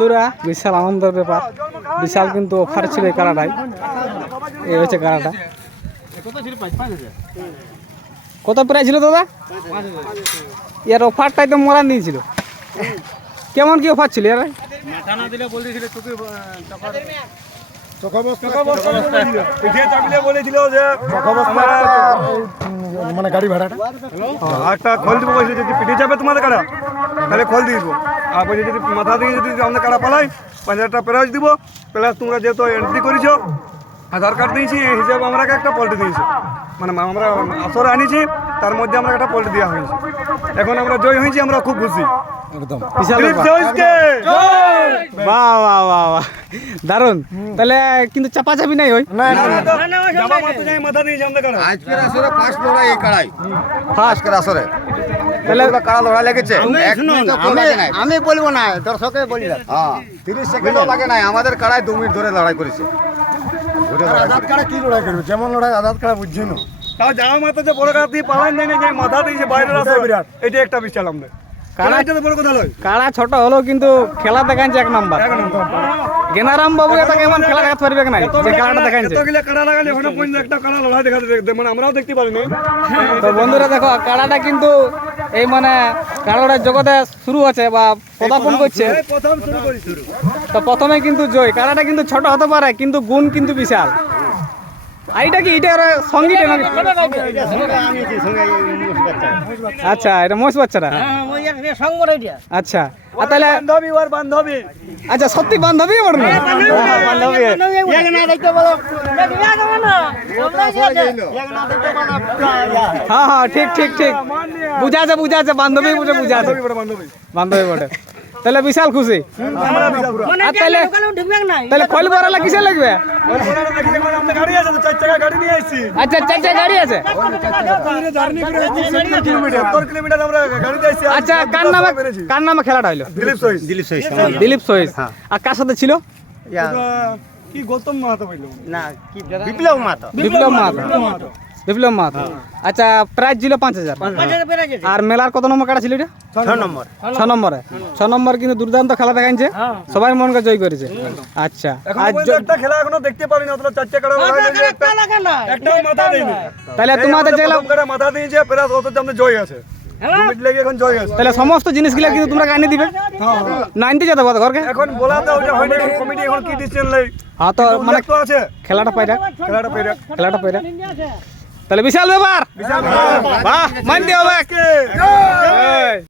বন্ধুরা বিশাল আনন্দের ব্যাপার। বিশাল কিন্তু অফার ছিল এই কারাটাই এই হচ্ছে কারাটা। কত প্রাইস ছিল দাদা? এর অফারটাই তো মোরান দিয়েছিল কেমন কি অফার ছিল এর মানে গাড়ি ভাড়াটা? একটা খোল দিব যদি পিঠে যাবে তোমাদের কাড়া তাহলে খোল দিয়ে দিব আর বলছে যদি মাথা দিয়ে যদি আমাদের কাড়া পালাই পাঁচ হাজার টাকা প্রাইজ দিব প্লাস তোমরা যেহেতু এন্ট্রি করেছ আধার কার্ড দিয়েছি এই হিসাবে আমরা একটা পোল্ট্রি দিয়েছি মানে আমরা আসরে আনিছি তার মধ্যে আমরা একটা পোল্ট্রি দেওয়া হয়েছে এখন আমরা জয় হয়েছি আমরা খুব খুশি একদম! বাহ বাহ বাহ বাহ দারুণ তাহলে কিন্তু চাপাচাপি নাই ওই আজকের আসরে ফার্স্ট লড়াই এই কাড়াই ফার্স্ট আসরে তাহলে কাড়া লড়াই লেগেছে? এক মিনিটও কেউ লাগে নাই। আমি বলব না দর্শকে বলি হ্যাঁ তিরিশ সেকেন্ডও লাগে নাই। আমাদের দু মিনিট ধরে লড়াই করেছে। আজাদ। কি লড়াই করবে? যেমন লড়াই আজাদ কাড়া বুঝছি না তাও যাওয়া মাত্র যে বড় কাড়া দিয়ে পালাই নাই যে মাথা দিয়েছে বাইরের আসরে বিরাট। এটা একটা বিশাল আমাদের কাড়া- কাড়া এটা বড় কথা নয় কাড়া ছোট হলো কিন্তু খেলা দেখাচ্ছে এক নাম্বার। গেনারাম বাবু এটা কেমন খেলা দেখাতে পারবে না যে খেলাটা এতগুলো কাড়া লাগালে ওখানে পর্যন্ত একটা কাড়া লড়াই দেখাতে মানে আমরাও দেখতে পারিনি। তো বন্ধুরা দেখো কাড়াটা কিন্তু এই মানে কাড়াটার জগতে শুরু হচ্ছে বা পদার্পণ করছে। এই প্রথম শুরু করি শুরু। তো প্রথমে কিন্তু জয় কাড়াটা কিন্তু ছোট হতে পারে কিন্তু গুণ কিন্তু বিশাল। আর এটা কি এটা সংগীত নাকি? আচ্ছা এটা মোষ বাচ্চারা? আচ্ছা আর তাহলে বান্ধবী ওর বান্ধবী আচ্ছা সত্যি বান্ধবী। ওর না বান্ধবী হ্যাঁ হ্যাঁ ঠিক ঠিক ঠিক। বুঝা আছে বুঝা আছে বান্ধবী বুঝে বুঝা আছে বান্ধবী। বান্ধবী বটে। তাহলে বিশাল খুশি। তাহলে তাহলে খোল বড়ালা কিসে লাগবে? চার চাকা গাড়ি আচ্ছা আছে। আচ্ছা কার নামে কার নামে খেলাটা হইল? দিলীপ সহিত দিলীপ সহিস। আর কার সাথে ছিল? কি গৌতম মাহাতো বলল? বিপ্লব মাহাতো। বিপ্লব মাহাতো আচ্ছা প্রাইজ ছিল পাঁচ হাজার। আর মেলার কত নম্বর কাটা ছিল এটা? ছ নম্বর। ছ নম্বরে। ছ নম্বর। কিন্তু দুর্দান্ত খেলা দেখাচ্ছে সবাই মনকে জয় করেছে। আচ্ছা আর একটা খেলা এখনও দেখতে পারিনি অতটা চার চাকা লড়াই একটাও মাথা দেয়নি। তাহলে তোমাদের মাথা দিয়েছে প্রায় অত জয় আছে। তাহলে সমস্ত জিনিসগুলো কিন্তু তোমরা কানে দিবে। না আনতে যেতে পারো ঘরকে এখন বলা তো ওটা হয়নি কমিটি এখন কি ডিসিশন লাই হ্যাঁ তো মানে তো আছে। খেলাটা পাইরা। খেলাটা পেরে খেলাটা পাইরা। তাহলে বিশাল ব্যাপার। বাহ মান কে?